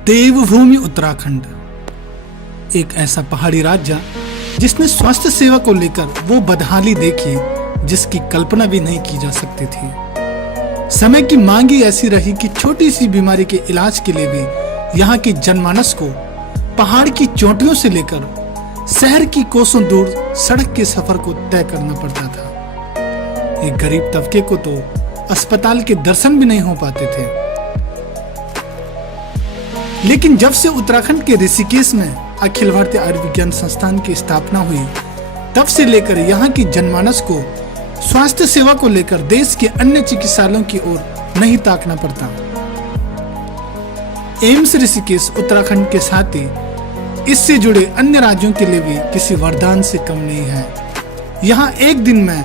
देवभूमि उत्तराखंड एक ऐसा पहाड़ी राज्य जिसने स्वास्थ्य सेवा को लेकर वो बदहाली देखी जिसकी कल्पना भी नहीं की जा सकती थी। समय की मांग ही ऐसी रही कि छोटी सी बीमारी के इलाज के लिए भी यहाँ की जनमानस को पहाड़ की चोटियों से लेकर शहर की कोसों दूर सड़क के सफर को तय करना पड़ता था। एक गरीब तबके को तो अस्पताल के दर्शन भी नहीं हो पाते थे। लेकिन जब से उत्तराखंड के ऋषिकेश में अखिल भारतीय आयुर्विज्ञान संस्थान की स्थापना हुई, तब से लेकर यहाँ की जनमानस को स्वास्थ्य सेवा को लेकर देश के अन्य चिकित्सालयों की ओर नहीं ताकना पड़ता। एम्स ऋषिकेश उत्तराखंड के साथ ही इससे जुड़े अन्य राज्यों के लिए भी किसी वरदान से कम नहीं है। यहाँ एक दिन में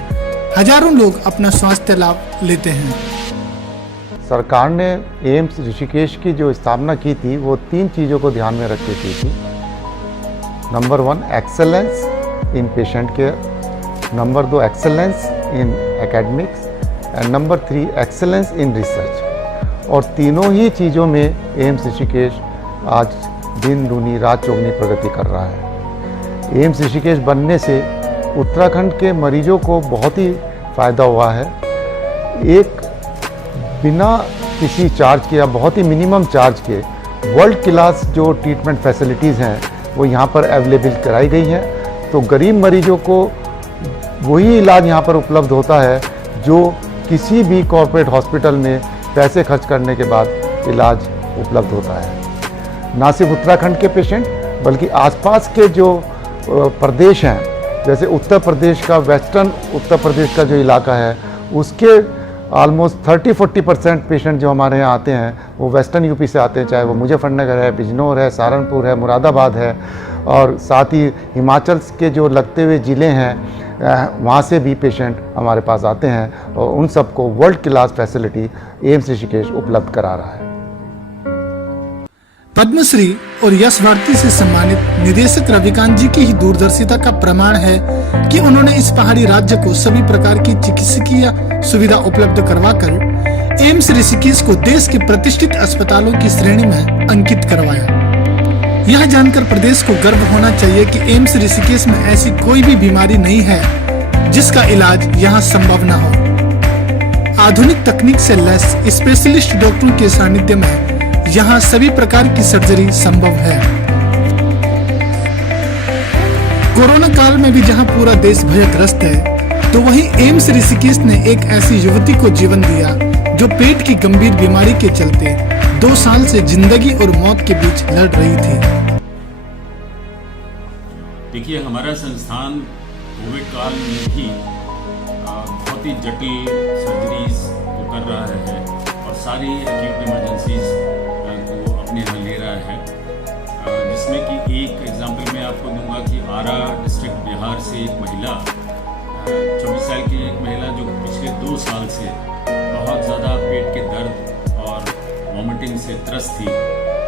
हजारों लोग अपना स्वास्थ्य लाभ लेते हैं। सरकार ने एम्स ऋषिकेश की जो स्थापना की थी वो 3 चीज़ों को ध्यान में रख के की थी। Number 1 excellence in patient care, number 2 excellence in academics and number 3 excellence in research. और तीनों ही चीज़ों में एम्स ऋषिकेश आज दिन दूनी रात चौगुनी प्रगति कर रहा है। एम्स ऋषिकेश बनने से उत्तराखंड के मरीजों को बहुत ही फ़ायदा हुआ है। एक बिना किसी चार्ज के या बहुत ही मिनिमम चार्ज के वर्ल्ड क्लास जो ट्रीटमेंट फैसिलिटीज़ हैं वो यहाँ पर अवेलेबल कराई गई हैं। तो गरीब मरीजों को वही इलाज यहाँ पर उपलब्ध होता है जो किसी भी कॉर्पोरेट हॉस्पिटल में पैसे खर्च करने के बाद इलाज उपलब्ध होता है। ना सिर्फ उत्तराखंड के पेशेंट बल्कि आसपास के जो प्रदेश हैं, जैसे उत्तर प्रदेश का वेस्टर्न उत्तर प्रदेश का जो इलाका है उसके ऑलमोस्ट 30-40% पेशेंट जो हमारे यहाँ आते हैं वो वेस्टर्न यूपी से आते हैं, चाहे वो मुजफ्फरनगर है, बिजनौर है, सहारनपुर है, मुरादाबाद है, और साथ ही हिमाचल के जो लगते हुए ज़िले हैं वहाँ से भी पेशेंट हमारे पास आते हैं और उन सबको world class facility AIIMS Rishikesh उपलब्ध करा रहा है। पद्मश्री और यश भारती से सम्मानित निदेशक रविकांत जी की ही दूरदर्शिता का प्रमाण है कि उन्होंने इस पहाड़ी राज्य को सभी प्रकार की चिकित्सकीय सुविधा उपलब्ध करवाकर एम्स ऋषिकेश को देश के प्रतिष्ठित अस्पतालों की श्रेणी में अंकित करवाया। यह जानकर प्रदेश को गर्व होना चाहिए कि एम्स ऋषिकेश में ऐसी कोई भी बीमारी नहीं है जिसका इलाज यहाँ संभव न हो। आधुनिक तकनीक से लैस स्पेशलिस्ट डॉक्टरों के सानिध्य में यहाँ सभी प्रकार की सर्जरी संभव है। कोरोना काल में भी जहाँ पूरा देश भयग्रस्त है, तो वहीं एम्स ऋषिकेश ने एक ऐसी युवती को जीवन दिया जो पेट की गंभीर बीमारी के चलते 2 साल से जिंदगी और मौत के बीच लड़ रही थी। देखिए, हमारा संस्थान कोविड काल में भी बहुत ही जटिल सर्जरीज को कर रहा है और सारी एक्यूट इमरजेंसीज को अपने यहाँ ले रहा है, जिसमें कि एक एग्जाम्पल मैं आपको दूंगा कि आरा डिस्ट्रिक्ट बिहार से एक महिला 24 साल की एक महिला जो पिछले 2 साल से बहुत ज़्यादा पेट के दर्द और वॉमिटिंग से त्रस्त थी।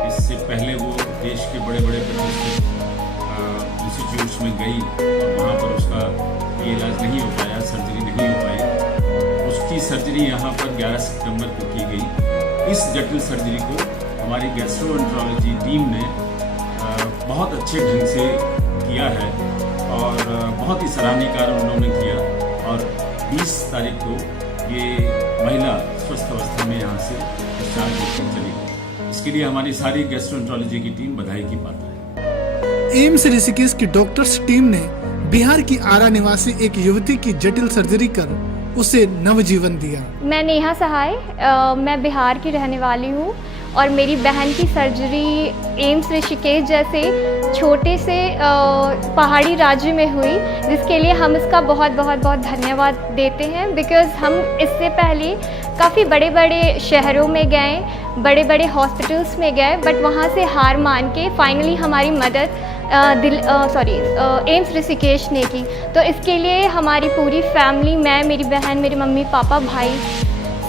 इससे पहले वो देश के बड़े बड़े प्रतिष्ठित इंस्टीट्यूट्स में गई और वहाँ पर उसका ये इलाज नहीं हो पाया, सर्जरी नहीं हो पाई। उसकी सर्जरी यहाँ पर 11 सितंबर को की गई। इस जटिल सर्जरी को हमारी गैस्ट्रोएंटरोलॉजी टीम ने बहुत अच्छे ढंग से किया है और बहुत ही सराहनीय कार्य उन्होंने किया और 20 तारीख को ये महिला स्वस्थ अवस्था में यहाँ से डिस्चार्ज होकर चली गई। इसके लिए हमारी सारी गैस्ट्रोएंटरोलॉजी की टीम बधाई की पात्र है। एम्स ऋषिकेश की डॉक्टर्स टीम ने बिहार की आरा निवासी एक युवती की जटिल सर्जरी कर उसे नवजीवन दिया। मैं नेहा सहाय, मैं बिहार की रहने वाली हूँ और मेरी बहन की सर्जरी एम्स ऋषिकेश जैसे छोटे से पहाड़ी राज्य में हुई, जिसके लिए हम इसका बहुत बहुत बहुत धन्यवाद देते हैं। बिकॉज़ हम इससे पहले काफ़ी बड़े बड़े शहरों में गए, बड़े बड़े हॉस्पिटल्स में गए, बट वहाँ से हार मान के फाइनली हमारी मदद एम्स ऋषिकेश ने की। तो इसके लिए हमारी पूरी फैमिली, मैं, मेरी बहन, मेरे मम्मी पापा, भाई,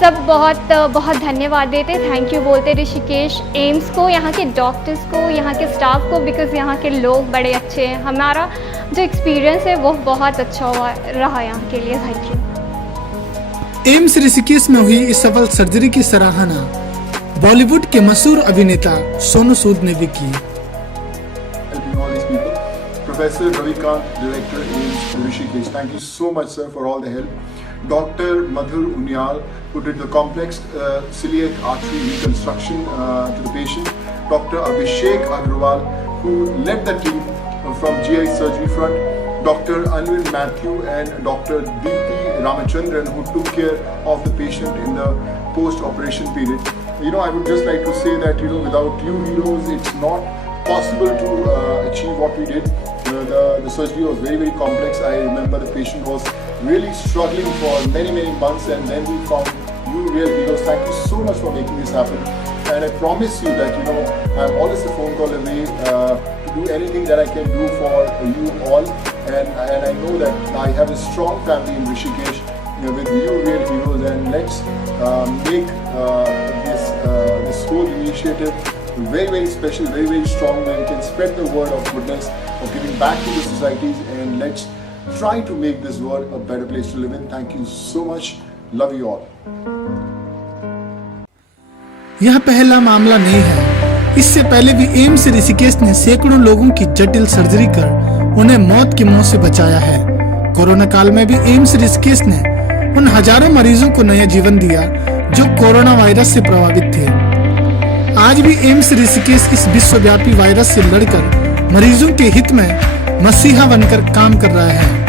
सब बहुत बहुत धन्यवाद देते, थैंक यू बोलते ऋषिकेश एम्स को, यहाँ के डॉक्टर्स को, यहाँ के स्टाफ को, बिकॉज़ यहाँ के लोग बड़े अच्छे हैं। हमारा जो एक्सपीरियंस है वो बहुत अच्छा रहा यहाँ के लिए। Thank you. एम्स ऋषिकेश में हुई इस सफल सर्जरी की सराहना बॉलीवुड के मशहूर अभिनेता सोनू सूद ने भी की। Helping all these people. Professor Ravikant, Director, AIIMS Rishikesh. Thank you so much, sir, for all the help. Dr. Madhur Unyal, who did the complex celiac artery reconstruction to the patient. Dr. Abhishek Agrawal, who led the team from GI surgery front. Dr. Anil Matthew and Dr. Deepthi Ramachandran, who took care of the patient in the post-operation period. I would just like to say that, without you heroes, it's not possible to achieve what we did. The surgery was very, very complex. I remember the patient was really struggling for many, many months, and then we found you real heroes. Thank you so much for making this happen. And I promise you that, I'm always a phone call away to do anything that I can do for you all. And I know that I have a strong family in Rishikesh with you real heroes, and let's make this whole initiative very, very special, very, very strong, where we can spread the word of goodness, of giving back to the societies, and let's try to make this world a better place to live in. Thank you so much. Love you all. यह पहला मामला नहीं है। इससे पहले भी AIIMS Rishikesh ने सैकड़ों लोगों की जटिल सर्जरी कर उन्हें मौत की मुंह से बचाया है। कोरोना काल में भी एम्स ऋषिकेश ने उन हजारों मरीजों को नया जीवन दिया जो कोरोना वायरस से प्रभावित थे। आज भी एम्स ऋषिकेश इस विश्वव्यापी वायरस से लड़कर मरीजों के हित में मसीहा बनकर काम कर रहा है।